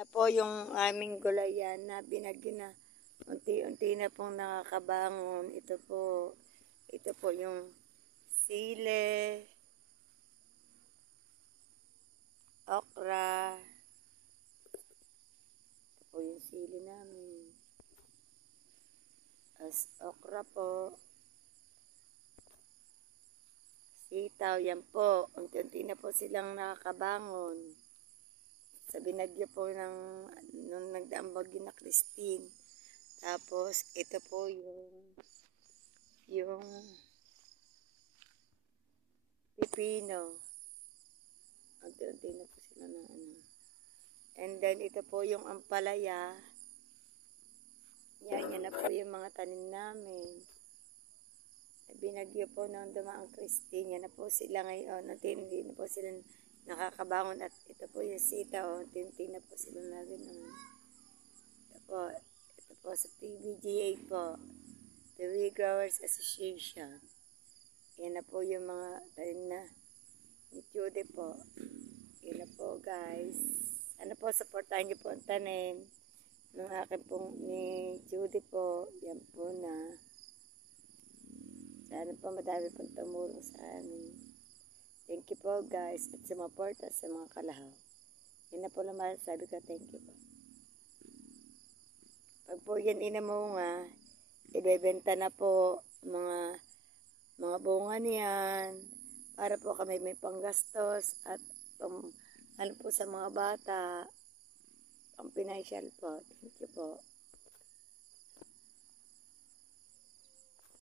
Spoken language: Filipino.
na po yung aming gulayan na binagyo na unti-unti na pong nakakabangon. Ito po yung sile, okra. Ito po yung sile namin. Okra po. Sitaw, yan po. Unti-unti na po silang nakakabangon. Sa binagyo po nung nagdaang bagyo na Christine. Tapos, ito po yung pipino. Unti-unti na po sila na ano. And then, ito po yung ampalaya. Yan na po yung mga tanim namin. Binagyo po nung dumaang Christine. Yan na po sila ngayon. Unti-unti na po sila nakakabangon. At ito po yung sitaw. Unti-unti na po sila nagano'n. Ito po sa TVGA po. The Wheat Growers Association. Yan na po yung mga tanim na ni Judy po. Yan na po guys. Ano po, supportahan niyo po ang tanim ng akin pong ni Judy po. Yan po na. Sana po madami pong tumulong sa amin. Thank you po guys. At sumuporta sa mga kalahaw. Yan na po naman sabi ko, thank you po. Pag po yan inamunga, ibebenta na po mga bunga niyan para po kami may panggastos at ano po sa mga bata, pang financial po. Thank you po.